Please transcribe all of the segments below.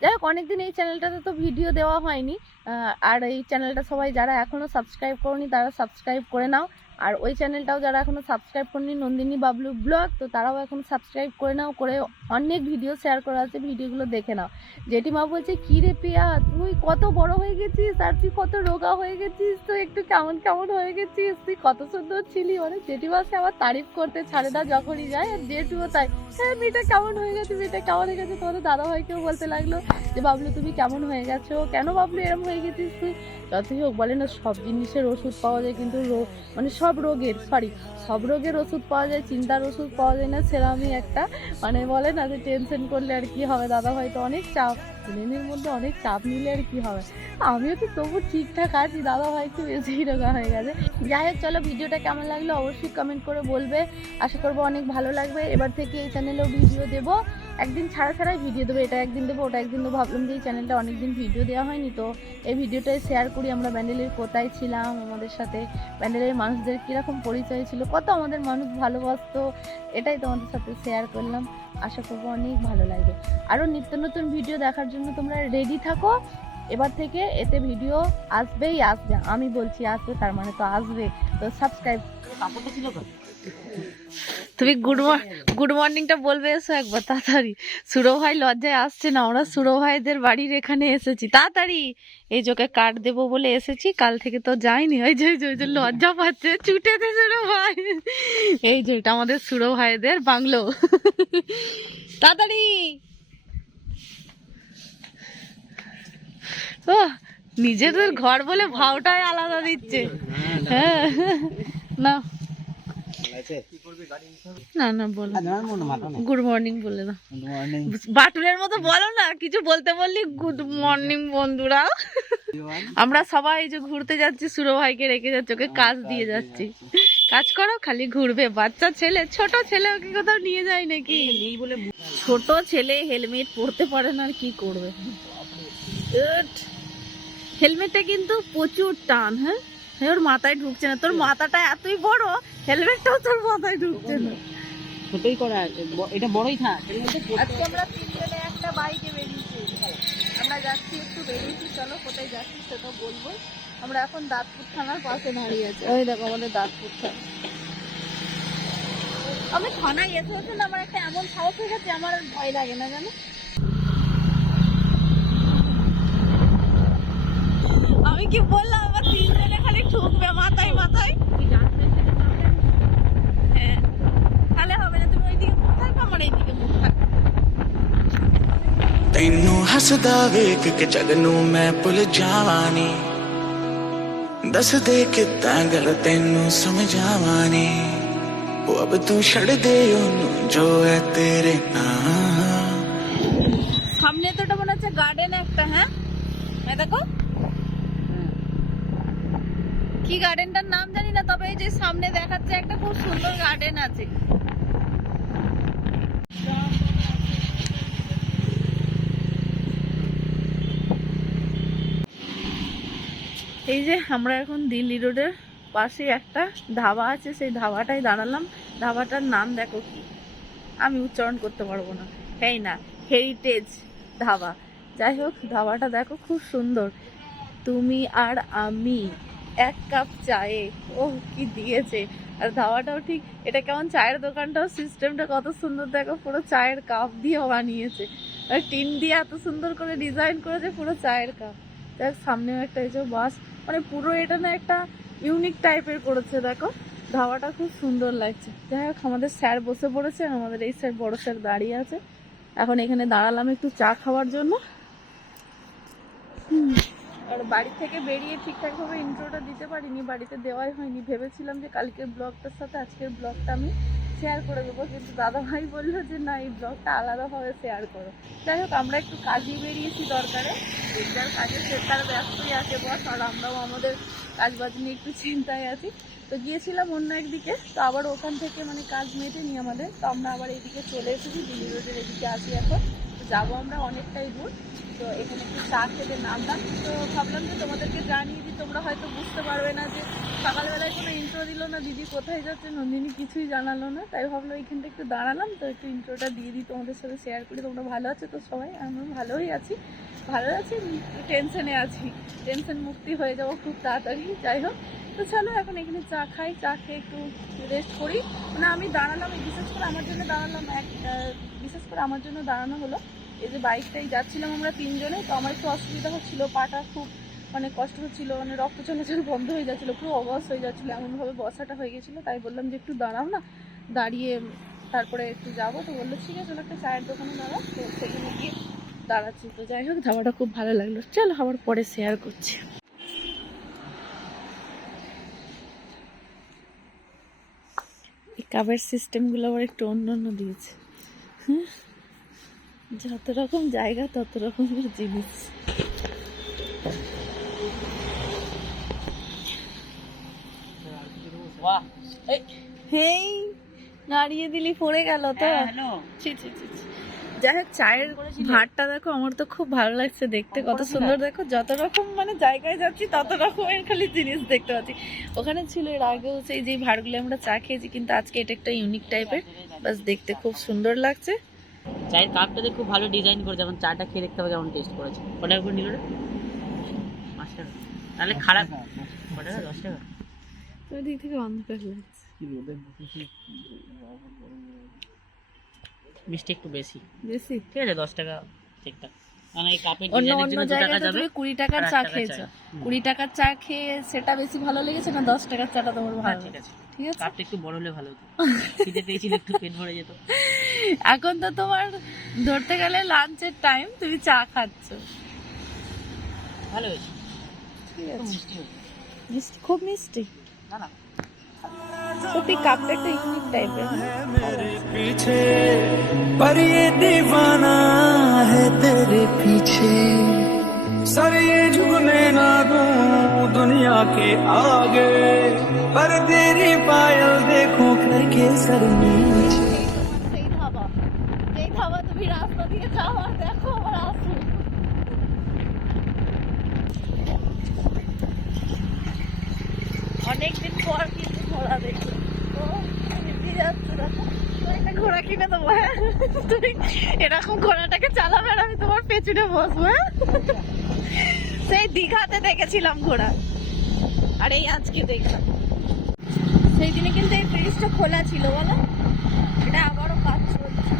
যাই হোক অনেকদিন এই চ্যানেলটাতে তো ভিডিও দেওয়া হয়নি। আর এই চ্যানেলটা সবাই যারা এখনও সাবস্ক্রাইব করনি, তারা সাবস্ক্রাইব করে নাও। আর ওই চ্যানেলটাও যারা এখনও সাবস্ক্রাইব করনি নন্দিনী বাবলু ব্লগ, তো তারাও এখন সাবস্ক্রাইব করে নাও, করে অনেক ভিডিও শেয়ার করা আছে ভিডিওগুলো দেখে নাও। জেঠিমা বলছে, কি রে প্রিয়া, তুই কত বড় হয়ে গেছিস, আর তুই কত রোগা হয়ে গেছিস তুই একটু কেমন কেমন হয়ে গেছিস, তুই কত সুন্দর ছিলি। মানে জেঠিমাকে আমার তারিফ করতে ছাড়ে না, যখনই যায়, আর জেঠুও তাই হ্যাঁ মেয়েটা কেমন হয়ে গেছে, মেয়েটা কেমন হয়ে গেছে? তোমাদের দাদা ভাইকেও বলতে লাগল যে, বাবলু, তুমি কেমন হয়ে গেছো? কেন বাবলু, এরম হয়ে গেছিস তুই? যতই হোক, বলে না, সব জিনিসের ওষুধ পাওয়া যায়, কিন্তু মানে সব রোগের সরি সব রোগের ওষুধ পাওয়া যায়, চিন্তার ওষুধ পাওয়া যায় না, সেরামই একটা। মানে বলে না যে টেনশন করলে আর কি হবে? দাদা ভাই তো অনেক চাপ ব্রেনের মধ্যে অনেক চাপ নিলে আর কি হবে? আমিও তো তবু ঠিকঠাক আছি, দাদা ভাই একটু বেশি রোগা হয়ে গেছে। যাই হোক, চলো ভিডিওটা কেমন লাগল অবশ্যই কমেন্ট করে বলবে। আশা করব অনেক ভালো লাগবে। এবার থেকে এই চ্যানেলেও ভিডিও দেবো। একদিন ছাড়া ছাড়াই ভিডিও দেবো, এটা একদিন দেবো, ওটা একদিন দেবো। ভাবলাম যে এই চ্যানেলটা অনেকদিন ভিডিও দেওয়া হয়নি, তো এই ভিডিওটাই শেয়ার করি আমরা। ব্যান্ডেলের কোথায় ছিলাম, আমাদের সাথে ব্যান্ডেলের মানুষদের কীরকম পরিচয় ছিল, কত আমাদের মানুষ ভালোবাসতো, এটাই তোমাদের সাথে শেয়ার করলাম। আশা করব অনেক ভালো লাগবে। আরও নিত্য নতুন ভিডিও দেখার জন্য তোমরা রেডি থাকো। এবার থেকে এতে ভিডিও আসবেই আসবে, আমি বলছি আসবে, তার মানে তো আসবে, তো সাবস্ক্রাইব ছিল তুমি গুড গুড মর্নিংটা বলবে এসো একবার তাড়াতাড়ি। সুরো ভাই লজ্জায় আসছে না আমরা সুরো ভাইদের বাড়ির এখানে এসেছি। তাড়াতাড়ি। এই যোকে কার্ড দেবো বলে এসেছি কাল থেকে তো যাইনি। ওই যে ওই যে, লজ্জা পাচ্ছে ছুটেতে সুরো ভাই। এই যে এটা আমাদের সুরো ভাইদের বাংলো। তাড়াতাড়ি। ও নিজেদের ঘর বলে ভাওটাই আলাদা দিচ্ছে। হ্যাঁ না। না না বলো। গুড মর্নিং বলে দাও। বাটুলের মতো বলো না কিছু বলতে বললি গুড মর্নিং বন্ধুরা। আমরা সবাই যে ঘুরতে যাচ্ছি সুরো ভাইকে রেখে যাচ্ছি ওকে কাজ দিয়ে যাচ্ছি। কাজ করো খালি ঘুরবে। বাচ্চা ছেলে ছোট ছেলে ওকে কোথাও নিয়ে যায় নাকি? নেই বলে ছোট ছেলে হেলমেট পরতে পারে না আর কি করবে। হেলমেটটা কিন্তু প্রচুর টান হ্যাঁ, ওর মাথায় ঢুকছে না। তোর মাথাটা এতই বড় হেলমেটটাও তোর মাথায় ঢুকছে না। ছোটই করা এটা বড়ই থাক। আজকে আমরা তিনজনে একটা বাইকে বেরিয়েছি আমরা যাচ্ছি একটু বেরিয়েছি চলো কোথায় যাচ্ছি সেটা বলব। আমরা এখন দাঁতপুর থানার পাশে দাঁড়িয়ে আছি। ওই দেখো আমাদের দাঁতপুর থানা। আমি থানায় এসে এসে না আমার একটা এমন সাহস হয়ে গেছে আমার ভয় লাগে না জানো? আমি কি বললাম? তিনজনে খালি ঠুকবে মাথায় মাথায় হ্যাঁ তাহলে হবে না তুমি ওইদিকে মুখ থাকবে আমার এইদিকে মুখ থাকবে ਤੈਨੂੰ ਹੱਸਦਾ ਵੇਖ ਕੇ ਜਗ ਨੂੰ ਮੈਂ ਭੁੱਲ ਜਾਵਾਂ ਨੀ ਦੱਸ ਦੇ ਕਿੱਦਾਂ ਗੱਲ ਤੈਨੂੰ ਸਮਝਾਵਾਂ ਨੀ ਉਹ ਅਬ ਤੂੰ ਛੱਡ ਦੇ ਉਹਨੂੰ ਜੋ ਹੈ ਤੇਰੇ ਨਾਂ সামনে তো ওটা মনে হচ্ছে গার্ডেন একটা হ্যাঁ এই দেখো কি গার্ডেনটার নাম জানি না, তবে এই যে সামনে দেখাচ্ছে একটা খুব সুন্দর গার্ডেন আছে। এই যে আমরা এখন দিল্লি রোডের পাশে একটা ধাবা আছে, সেই ধাবাটায় দাঁড়ালাম। ধাবাটার নাম দেখো কি? আমি উচ্চারণ করতে পারব না। এই না হেরিটেজ ধাবা। যাই হোক, ধাবাটা দেখো খুব সুন্দর। তুমি আর আমি। এক কাপ চায়ে। ও কি দিয়েছে। আর ধাওয়াটাও ঠিক এটা কেমন চায়ের দোকানটাও সিস্টেমটা কত সুন্দর দেখো পুরো চায়ের কাপ দিয়েও বানিয়েছে। আর টিন দিয়ে এত সুন্দর করে ডিজাইন করেছে পুরো চায়ের কাপ দেখ সামনেও একটা এই যে বাস মানে পুরো এটা না একটা ইউনিক টাইপের করেছে দেখো। ধাওয়াটা খুব সুন্দর লাগছে। যাই হোক আমাদের স্যার বসে পড়েছে আমাদের এই স্যার বড় স্যার দাঁড়িয়ে আছে। এখন এখানে দাঁড়ালাম একটু চা খাওয়ার জন্য। হুম, আর বাড়ি থেকে বেরিয়ে ঠিকঠাকভাবে ইন্ট্রোটা দিতে পারিনি, বাড়িতে দেওয়াই হয়নি। ভেবেছিলাম যে কালকের ব্লগটার সাথে আজকের ব্লগটা আমি শেয়ার করে দেবো, কিন্তু দাদা ভাই বলল যে, না, এই ব্লগটা আলাদাভাবে শেয়ার করো। যাই হোক, আমরা একটু কাজে বেরিয়েছি দরকারে। যার কাজে সে তার ব্যস্তই আছে বস আর আমরাও আমাদের কাজ বাজ নিয়ে একটু চিন্তায় আছি। তো গিয়েছিলাম অন্য একদিকে, তো আবার ওখান থেকে মানে কাজ মেটেনি আমাদের। তো আমরা আবার এইদিকে চলে এসেছি দিল্লি রোডের এদিকে আসি এখন। যাব আমরা অনেকটাই দূর। তো এখানে একটু চা খেতে নামলাম। তো ভাবলাম যে তোমাদেরকে জানিয়ে দিই, তোমরা হয়তো বুঝতে পারবে না যে সকালবেলায় কোনো ইন্ট্রো দিল না, দিদি কোথায় যাচ্ছে, নন্দিনী কিছুই জানালো না। তাই ভাবলো এইখানটা একটু দাঁড়ালাম। তো একটু ইন্ট্রোটা দিয়ে দিই তোমাদের সাথে শেয়ার করি। তোমরা ভালো আছো তো সবাই? আমি ভালোই আছি। ভালো আছি টেনশনে আছি। টেনশন মুক্তি হয়ে যাব খুব তাড়াতাড়ি। যাই হোক, তো চলো এখন এখানে চা খাই। চা খেয়ে একটু রেস্ট করি। মানে আমি দাঁড়ালাম, বিশেষ করে আমার জন্য দাঁড়ালাম এক বিশেষ করে আমার জন্য দাঁড়ানো হলো। এই যে বাইকটাই যাচ্ছিলাম আমরা তিনজনে, তো আমার একটু অসুবিধা হচ্ছিল, পাটা খুব মানে কষ্ট হচ্ছিল মানে রক্ত চলাচল বন্ধ হয়ে যাচ্ছিল, পুরো অবস হয়ে যাচ্ছিল, এমনভাবে বসাটা হয়ে গেছিল, তাই বললাম যে একটু দাঁড়াও না, দাঁড়িয়ে তারপরে একটু যাব, তো বলল, ঠিক আছে একটা চায়ের দোকানে দাঁড়াও। তো সেখানে গিয়ে দাঁড়াচ্ছি। তো যাই হোক ধাবাটা খুব ভালো লাগল। চলো, আবার পরে শেয়ার করছি। কাপের সিস্টেমগুলো আবার একটু অন্য অন্য দিয়েছে। হ্যাঁ? যত রকম জায়গা তত রকমের জিনিস। এই। হেই নাড়িয়ে দিলি পড়ে গেল তো। হ্যাঁ। যাই হোক চায়ের ভাতটা দেখো আমার তো খুব ভালো লাগছে দেখতে। কত সুন্দর দেখো যত রকম মানে জায়গায় যাচ্ছি তত রকমের খালি জিনিস দেখতে পাচ্ছি। ওখানে ছিল এর আগেও সেই যে ভাড়গুলো আমরা চা খেয়েছি কিন্তু আজকে এটা একটা ইউনিক টাইপের বাস দেখতে খুব সুন্দর লাগছে। চায়ের কাপটাতে খুব ভালো ডিজাইন করে যেমন চাটা খেয়ে দেখতে হবে কেমন টেস্ট করেছে। কটা করে নিল রে? পাঁচ টাকা। তাহলে খারাপ। কটা টাকা দশ টাকা? ওই দিক থেকে অন্ধকার লাগছে মিষ্টি একটু বেশি। বেশি? ঠিক আছে দশ টাকা ঠিকঠাক। কাপের অন্য জায়গায় তুমি কুড়ি টাকার চা খেয়েছো। কুড়ি টাকার চা খেয়ে সেটা বেশি ভালো লেগেছে না দশ টাকার চাটা তোমার হ্যাঁ, ভালো? ঠিক আছে। ঠিক আছে? কাপটা একটু বড় হলে ভালো হতো। খিদে পেয়েছিল একটু পেট ভরে যেত। এখন তো তোমার ধরতে গেলে লাঞ্চের টাইম তুমি চা খাচ্ছ ভালো হয়েছে ঠিক খুব আছে মিষ্টি হয়েছে মিষ্টি খুব মিষ্টি না না সত্যি কাপটা একটা ইউনিক টাইপের मेरे पीछे पर ये दीवाना है तेरे पीछे सर ये झुकने ना दूं दुनिया के आगे पर तेरी पायल देखो करके सर नीचे অনেকদিন পর কিন্তু ঘোড়া দেখো তো ঘোড়া কিনে দেবো হ্যাঁ? এরকম ঘোড়াটাকে চালাবে আমি তোমার পেছনে বসবো হ্যাঁ? সেই দীঘাতে দেখেছিলাম ঘোড়া। আর এই আজকে দেখলাম। সেই দিনে কিন্তু এই ব্রিজটা খোলা ছিল, বলো? এটা আবারও কাজ চলছে।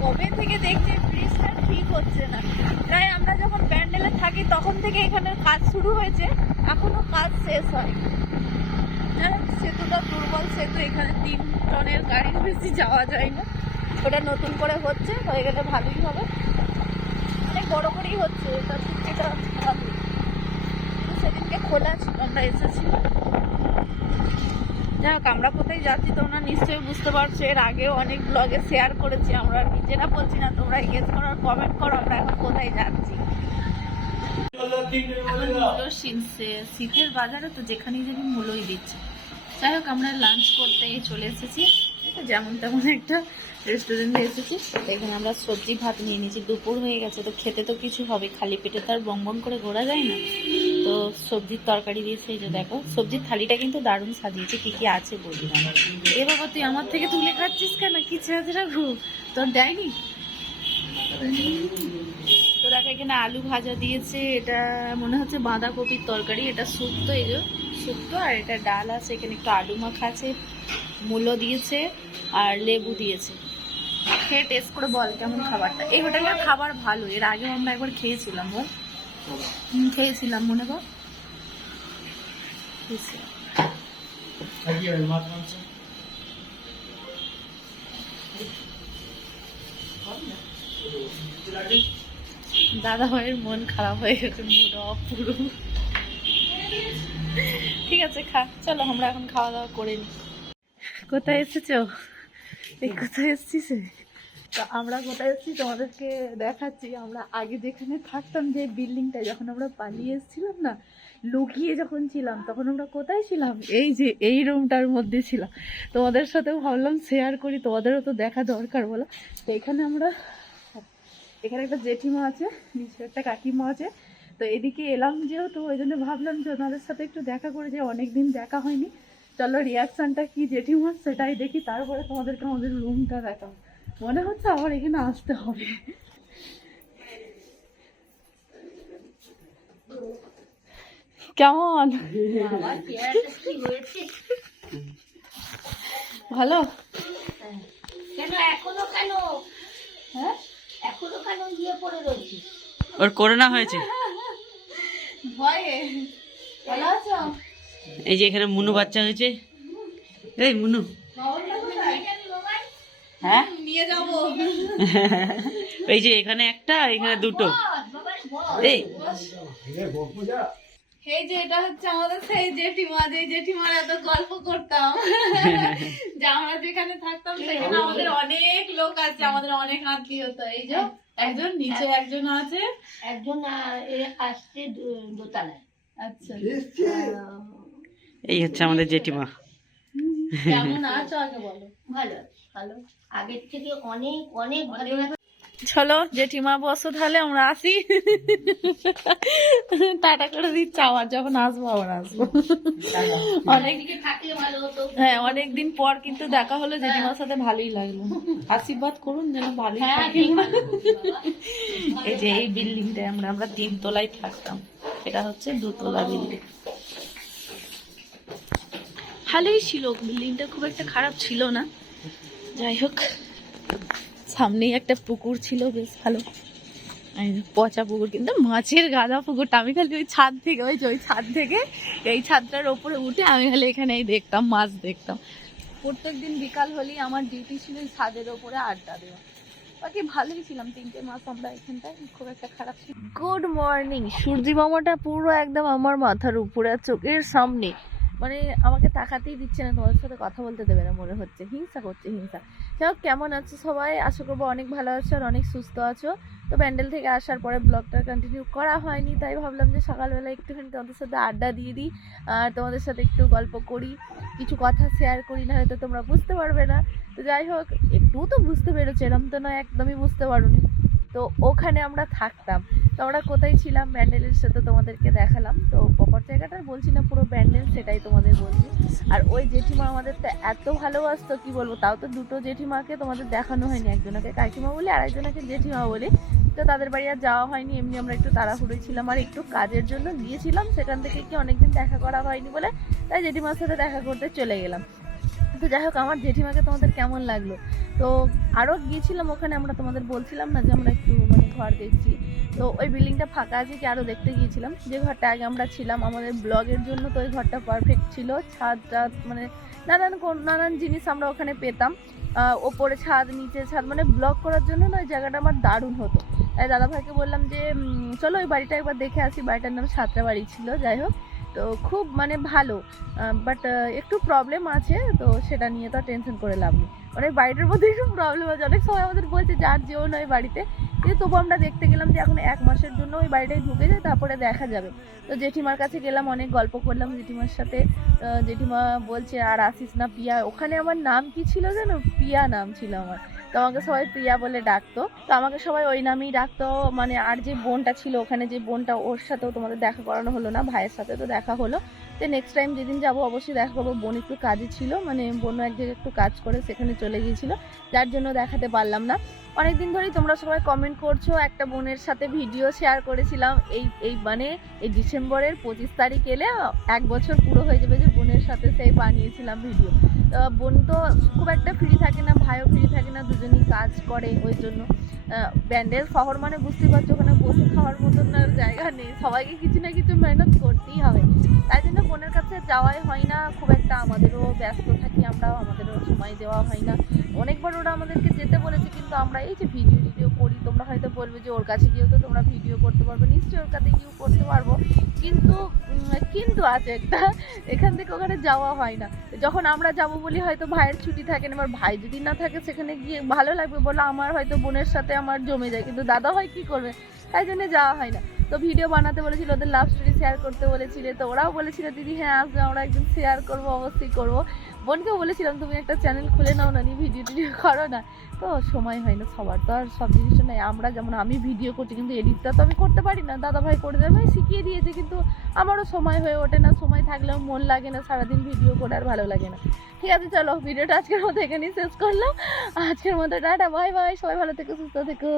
কবে থেকে দেখছি? ঠিক হচ্ছে না। প্রায় আমরা যখন প্যান্ডেলে থাকি, তখন থেকে এখানের কাজ শুরু হয়েছে। এখনও কাজ শেষ হয়। সেতুটা দুর্বল সেতু, এখানে তিন টনের গাড়ির বেশি যাওয়া যায় না। ওটা নতুন করে হচ্ছে, হয়ে গেলে ভালোই হবে। অনেক বড় করেই হচ্ছে, এটা এটা ভালো সেদিনকে খোলা ছিল, আমরা এসেছি। যাই হোক, আমরা কোথায় যাচ্ছি তোমরা নিশ্চয়ই বুঝতে পারছ। এর আগেও অনেক ব্লগে শেয়ার করেছি, আমরা নিজেরা বলছি না, তোমরা গেস করো। কমেন্ট করো আমরা এখন কোথায় যাচ্ছি? এখন শীতের বাজারে তো যেখানেই যাবি মূলোই দিচ্ছে। যাই হোক আমরা লাঞ্চ করতে চলে এসেছি। যেমন তেমন একটা রেস্টুরেন্টে এসেছি। তো এখানে আমরা সবজি ভাত নিয়ে নিয়েছি। দুপুর হয়ে গেছে তো খেতে তো কিছু হবে। খালি পেটে তো আর বং বং করে ঘোরা যায় না। তো সবজির তরকারি দিয়েছে এই যে দেখো সবজির থালিটা কিন্তু দারুণ সাজিয়েছে। কি কি আছে বলি না এ বাবা তুই আমার থেকে তুলে খাচ্ছিস কেন? কি ছেড়ে রাখব তোর দেয়নি? তো দেখো, এখানে আলু ভাজা দিয়েছে। এটা মনে হচ্ছে বাঁধাকপির তরকারি। এটা শুক্তো, এই যে শুক্তো, আর এটা ডাল আছে। এখানে একটু আলু মাখা আছে, মূলো দিয়েছে, আর লেবু দিয়েছে। খেয়ে টেস্ট করে বল কেমন খাবারটা। এই হোটেলের খাবার ভালো। এর আগেও আমরা একবার খেয়েছিলাম, বল। খেয়েছিলাম, মনে কর। দাদা ভাইয়ের মন খারাপ হয়ে গেছে মুড অফ পুরো। ঠিক আছে, খা। চলো, আমরা এখন খাওয়া দাওয়া করে নিই কোথায় এসেছ? এই কোথায় এসেছিস? তো আমরা কোথায় এসেছি তোমাদেরকে দেখাচ্ছি। আমরা আগে যেখানে থাকতাম যে বিল্ডিংটা যখন আমরা পালিয়ে এসেছিলাম না, লুকিয়ে যখন ছিলাম, তখন আমরা কোথায় ছিলাম? এই যে, এই রুমটার মধ্যে ছিলাম। তোমাদের সাথেও ভাবলাম শেয়ার করি, তোমাদেরও তো দেখা দরকার, বলো। তো এখানে আমরা এখানে একটা জেঠিমা আছে নিচে একটা কাকিমা আছে। তো এদিকে এলাম যেহেতু ওই জন্য ভাবলাম যে ওনাদের সাথে একটু দেখা করে যে অনেকদিন দেখা হয়নি। চলো রিয়াকশনটা কি জেঠিমার সেটাই দেখি তারপরে তোমাদেরকে আমাদের রুমটা দেখাবো। মনে হচ্ছে আবার এখানে আসতে হবে। কেমন? ভালো? কেন এখনও কেন? হ্যাঁ? এখনও কেন ইয়ে পড়ে রয়েছে? ওর করোনা হয়েছে। ভয়ে। ভালো আছো? এই যে এখানে মুনু বাচ্চা হয়েছে। এই মুনু। হ্যাঁ? নিয়ে যাব। এই যে এখানে একটা এখানে দুটো। এই। এই যে এটা হচ্ছে আমাদের সেই জেঠিমা যে জেঠিমার এত গল্প করতাম। যে আমরা যেখানে থাকতাম সেখানে আমাদের অনেক লোক আছে আমাদের অনেক আত্মীয় তো এই যে একজন নিচে একজন আছে। একজন এ আসছে দোতলায়। আচ্ছা। এই হচ্ছে আমাদের জেঠিমা। কেমন আছো আগে বলো? ভালো ভালো। আগের থেকে অনেক অনেক ভালো। চলো জেঠিমা বসো তাহলে আমরা আসি। টাটা করে দিচ্ছি আবার যখন আসব আবার আসব। অনেক হ্যাঁ অনেকদিন পর কিন্তু দেখা হলো জেঠিমার সাথে ভালোই লাগল। আশীর্বাদ করুন যেন ভালোই হ্যাঁ। এই যে এই বিল্ডিংটায় আমরা আমরা তিন তলায় থাকতাম। এটা হচ্ছে দুতলা বিল্ডিং। ভালোই ছিল বিল্ডিংটা খুব একটা খারাপ ছিল না। যাই হোক। সামনেই একটা পুকুর ছিল, বেশ ভালো। পচা পুকুর, কিন্তু মাছের গাদা পুকুরটা, আমি খালি ওই ছাদ থেকে, ওই ওই ছাদ থেকে এই ছাদটার ওপরে উঠে আমি খালি এখানেই দেখতাম, মাছ দেখতাম। প্রত্যেক দিন বিকাল হলেই আমার ডিউটি ছিল এই ছাদের ওপরে আড্ডা দেওয়া। বাকি ভালোই ছিলাম, তিনটে মাস আমরা এখানটায়, খুব একটা খারাপ ছিল গুড মর্নিং সূর্যি মামাটা পুরো একদম আমার মাথার উপরে চোখের সামনে। মানে আমাকে তাকাতেই দিচ্ছে না, তোমাদের সাথে কথা বলতে দেবে না মনে হচ্ছে। হিংসা করছে, হিংসা। যাই কেমন আছো সবাই? আশা করব অনেক ভালো আছো আর অনেক সুস্থ আছো। তো প্যান্ডেল থেকে আসার পরে ব্লগটা কন্টিনিউ করা হয়নি, তাই ভাবলাম যে সকালবেলা একটুখানি তোমাদের সাথে আড্ডা দিয়ে দিই আর তোমাদের সাথে একটু গল্প করি, কিছু কথা শেয়ার করি, না হয়তো তোমরা বুঝতে পারবে না। তো যাই হোক একটু তো বুঝতে পেরেছ, এরম তো নয়, একদমই বুঝতে পারোনি। তো ওখানে আমরা থাকতাম। তো আমরা কোথায় ছিলাম? ব্যান্ডেলের সাথে তোমাদেরকে দেখালাম। তো প্রপার জায়গাটা বলছি না, পুরো ব্যান্ডেল সেটাই তোমাদের বলছি। আর ওই জেঠিমা আমাদের তো এত ভালোবাসতো, কি বলব? তাও তো দুটো জেঠিমাকে তোমাদের দেখানো হয়নি। একজনকে কাকিমা বলি, আর একজনকে জেঠিমা বলি। তো তাদের বাড়ি আর যাওয়া হয়নি। এমনি আমরা একটু তাড়াহুড়োই ছিলাম আর একটু কাজের জন্য গিয়েছিলাম। সেখান থেকে কি অনেকদিন দেখা করা হয়নি বলে তাই জেঠিমার সাথে দেখা করতে চলে গেলাম। তো যাই হোক, আমার জেঠিমাকে তোমাদের কেমন লাগল? তো আরও গিয়েছিলাম ওখানে, আমরা তোমাদের বলছিলাম না যে আমরা একটু মানে ঘর দেখছি। তো ওই বিল্ডিংটা ফাঁকা আছে, কি আরও দেখতে গিয়েছিলাম। যে ঘরটা আগে আমরা ছিলাম, আমাদের ব্লগের জন্য তো ওই ঘরটা পারফেক্ট ছিল। ছাদ টাদ মানে নানান নানান জিনিস আমরা ওখানে পেতাম। ওপরে ছাদ, নিচে ছাদ মানে ব্লগ করার জন্য না ওই জায়গাটা আমার দারুণ হতো। তাই দাদাভাইকে বললাম যে চলো ওই বাড়িটা একবার দেখে আসি। বাড়িটার নাম সাতটা বাড়ি ছিল, যাই হোক। তো খুব মানে ভালো। বাট একটু প্রবলেম আছে, তো সেটা নিয়ে তো টেনশন করে লাভ নেই। মানে বাড়িটার মধ্যে একটু প্রবলেম আছে। অনেক সময় আমাদের বলছে, যার যেও নয় বাড়িতে। কিন্তু তবু আমরা দেখতে গেলাম যে এখন এক মাসের জন্য ওই বাড়িটাই ঢুকে যায়, তারপরে দেখা যাবে। তো জেঠিমার কাছে গেলাম, অনেক গল্প করলাম জেঠিমার সাথে। জেঠিমা বলছে, আর আসিস না পিয়া। ওখানে আমার নাম কি ছিল জানো? পিয়া নাম ছিল আমার। তো আমাকে সবাই প্রিয়া বলে ডাকতো। তো আমাকে সবাই ওই নামেই ডাকতো। মানে আর যে বোনটা ছিল ওখানে, যে বোনটা ওর সাথেও তোমাদের দেখা করানো হলো না, ভাইয়ের সাথে তো দেখা হলো। তো নেক্সট টাইম যেদিন যাব, অবশ্যই দেখা করব। বোন একটু কাজে ছিল মানে বোন এক জায়গায় একটু কাজ করে সেখানে চলে গিয়েছিল। যার জন্য দেখাতে পারলাম না। অনেকদিন ধরেই তোমরা সবাই কমেন্ট করছ। একটা বোনের সাথে ভিডিও শেয়ার করেছিলাম। এই এই মানে এই ডিসেম্বরের পঁচিশ তারিখ এলে এক বছর পুরো হয়ে যাবে যে সাথে সেই বানিয়েছিলাম ভিডিও বোন তো খুব একটা ফ্রি থাকে না, ভাইও ফ্রি থাকে না, দুজনেই কাজ করে ওই জন্য। ব্যান্ডেল শহর মানে বুঝতে পারছ, ওখানে বসে খাওয়ার মতন আর জায়গা নেই। সবাইকে কিছু না কিছু মেহনত করতেই হবে। তাই জন্য বোনের কাছে যাওয়াই হয় না, খুব একটা আমাদেরও ব্যস্ত থাকি আমরাও, আমাদেরও সময় দেওয়া হয় না। অনেকবার ওরা আমাদেরকে যেতে বলেছে, কিন্তু আমরা এই যে ভিডিও টিডিও করি, তোমরা হয়তো বলবে যে ওর কাছে গিয়েও তো তোমরা ভিডিও করতে পারবে, নিশ্চয়ই ওর কাছে গিয়েও করতে পারব। কিন্তু কিন্তু আছে একটা, এখান থেকে ওখানে যাওয়া হয় না। যখন আমরা যাব বলি হয়তো ভাইয়ের ছুটি থাকে না, এবার ভাই যদি না থাকে সেখানে গিয়ে ভালো লাগবে বলে আমার হয়তো বোনের সাথে আমার জমে যায় কিন্তু দাদা হয় কি করবে? তাই জন্য যাওয়া হয় না। তো ভিডিও বানাতে বলেছিল, ওদের লাভ স্টোরি শেয়ার করতে বলেছিলে, তো ওরাও বলেছিল, দিদি হ্যাঁ আসবে আমরা একদিন শেয়ার করব, অবশ্যই করব। বোনকেও বলেছিলাম, তুমি একটা চ্যানেল খুলে নাও না নি ভিডিও টিডিও করো না। তো সময় হয় না সবার, তো আর সব জিনিসটা নাই। আমরা যেমন, আমি ভিডিও করছি, কিন্তু এডিটটা তো আমি করতে পারি না। দাদা ভাই করে দেবে শিখিয়ে দিয়েছে, কিন্তু আমারও সময় হয়ে ওঠে না। সময় থাকলেও মন লাগে না, সারাদিন ভিডিও করে আর ভালো লাগে না। ঠিক আছে, চলো ভিডিওটা আজকের মতো এখানেই শেষ করলাম। আজকের মতো টাটা বাই বাই সবাই ভালো থেকো, সুস্থ থেকো।